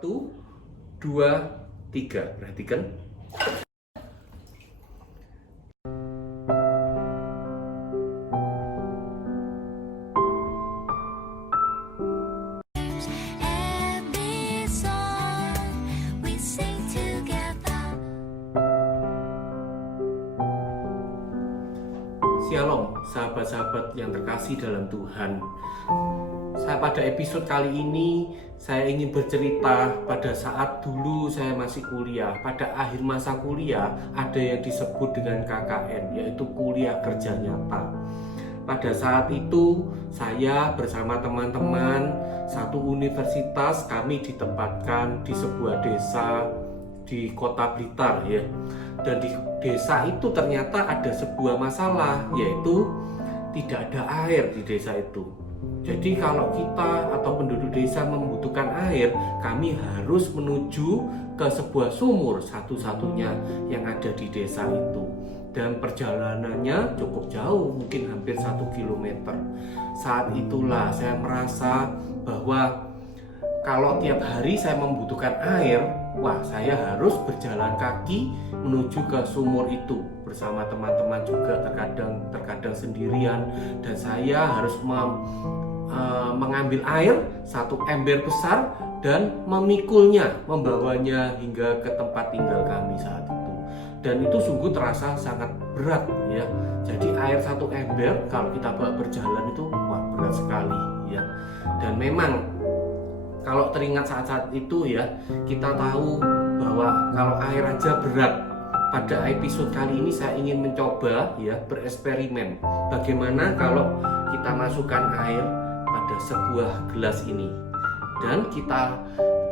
1, 2, 3. Perhatikan. Shalom, sahabat-sahabat yang terkasih dalam Tuhan. Pada episode kali ini saya ingin bercerita pada saat dulu saya masih kuliah. Pada akhir masa kuliah ada yang disebut dengan KKN, yaitu kuliah kerja nyata. Pada saat itu saya bersama teman-teman satu universitas, kami ditempatkan di sebuah desa di Kota Blitar ya. Dan di desa itu ternyata ada sebuah masalah, yaitu tidak ada air di desa itu. Jadi kalau kita atau penduduk desa membutuhkan air, kami harus menuju ke sebuah sumur satu-satunya yang ada di desa itu. Dan perjalanannya cukup jauh, mungkin hampir 1 kilometer. Saat itulah saya merasa bahwa kalau tiap hari saya membutuhkan air, wah, saya harus berjalan kaki menuju ke sumur itu bersama teman-teman juga, terkadang sendirian, dan saya harus mengambil air satu ember besar dan memikulnya, membawanya hingga ke tempat tinggal kami saat itu. Dan itu sungguh terasa sangat berat ya. Jadi air satu ember kalau kita bawa berjalan itu wah, berat sekali ya. Dan memang kalau teringat saat-saat itu ya, kita tahu bahwa kalau air aja berat. Pada episode kali ini saya ingin mencoba ya, bereksperimen. Bagaimana kalau kita masukkan air pada sebuah gelas ini, dan kita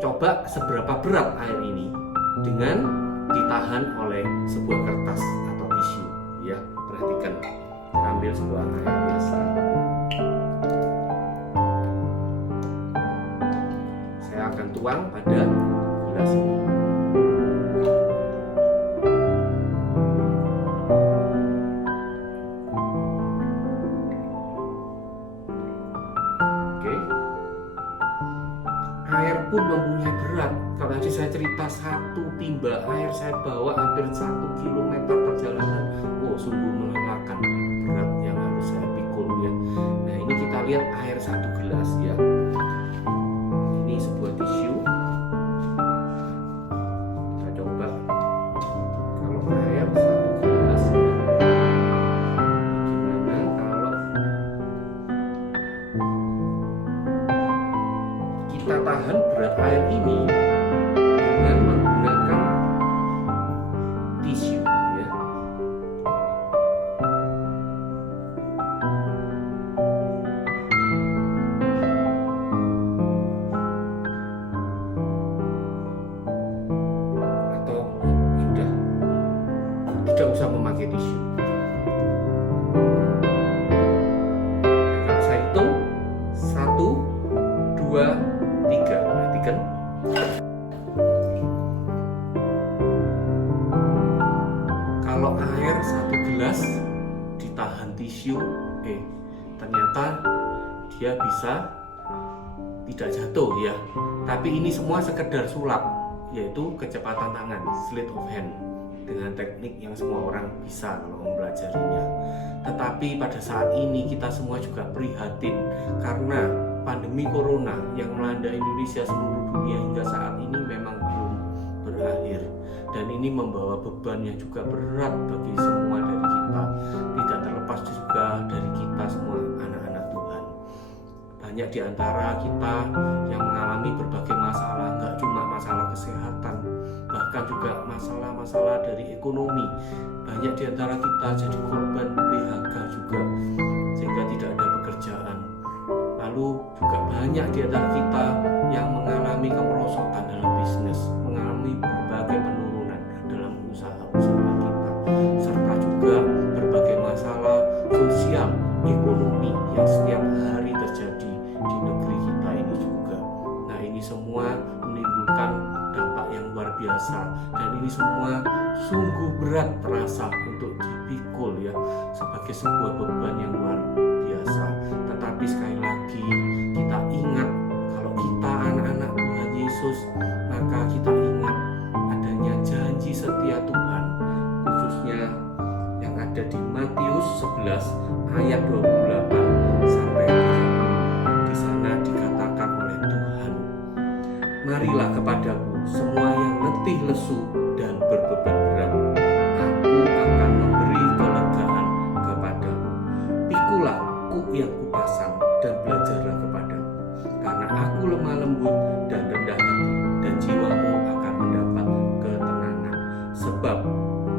coba seberapa berat air ini dengan ditahan oleh sebuah kertas atau tisu ya. Perhatikan, ambil sebuah air biasa. Saya akan tuang pada gelas ini. Oke. Air pun mempunyai berat. Kalau tadi saya cerita 1 timba air saya bawa hampir 1 kilometer perjalanan. Oh, sungguh melelahkan, berat yang harus saya pikul ya. Nah, ini kita lihat air 1 gelas ya. Ini sebuah tisu. Kita coba. Kalau air 1 gelas ya. Gimana kalau kita tahan berat air ini dengan menggunakan tisu ya. Atau sudah tidak usah memakai tisu. Nah, kalau saya hitung 1, 2, 3. Perhatikan. Kalau air 1 gelas ditahan tisu, ternyata dia bisa tidak jatuh ya. Tapi ini semua sekedar sulap, yaitu kecepatan tangan, sleight of hand, dengan teknik yang semua orang bisa kalau mempelajarinya. Tetapi pada saat ini kita semua juga prihatin karena pandemi corona yang melanda Indonesia, seluruh dunia hingga saat ini memang belum berakhir. Dan ini membawa beban yang juga berat bagi semua dari kita. Tidak terlepas juga dari kita semua anak-anak Tuhan. Banyak di antara kita yang mengalami berbagai masalah, nggak cuma masalah kesehatan, bahkan juga masalah-masalah dari ekonomi. Banyak di antara kita jadi korban PHK juga, sehingga tidak ada pekerjaan. Lalu juga banyak di antara kita yang mengalami kemerosotan dalam bisnis, mengalami berbagai penurunan dalam usaha-usaha kita, serta juga berbagai masalah sosial, ekonomi yang setiap hari terjadi di negeri kita ini juga. Nah, ini semua menimbulkan dampak yang luar biasa, dan ini semua sungguh berat terasa untuk dipikul ya, sebagai sebuah beban yang luar biasa. Tetapi sekali lagi kita ingat kalau kita anak-anak Tuhan Yesus ayat 28 sampai 30. Di sana dikatakan oleh Tuhan, "Marilah kepadaku semua yang letih lesu dan berbeban berat, aku akan memberi kelegaan kepadamu. Pikulah kuk yang kupasang dan belajarlah kepadaku, karena aku lemah lembut dan rendah hati, dan jiwamu akan mendapat ketenangan. Sebab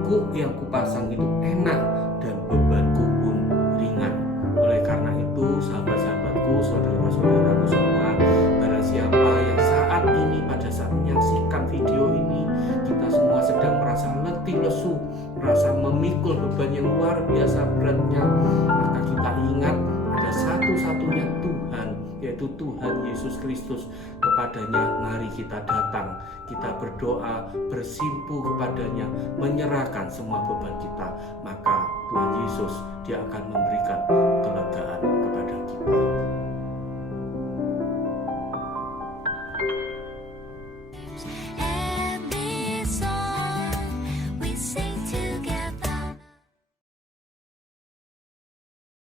kuk yang kupasang itu enak dan bebanku pun ringan." Oleh karena itu, sahabat-sahabatku, saudara-saudaraku semua, barang siapa yang saat ini pada saat menyaksikan video ini, kita semua sedang merasa letih lesu, merasa memikul beban yang luar biasa beratnya, maka kita ingat ada satu-satunya Tuhan, yaitu Tuhan Yesus Kristus. Kepadanya mari kita datang, kita berdoa, bersimpuh kepadanya, menyerahkan semua beban kita, maka Tuhan Yesus, Dia akan memberikan kelegaan.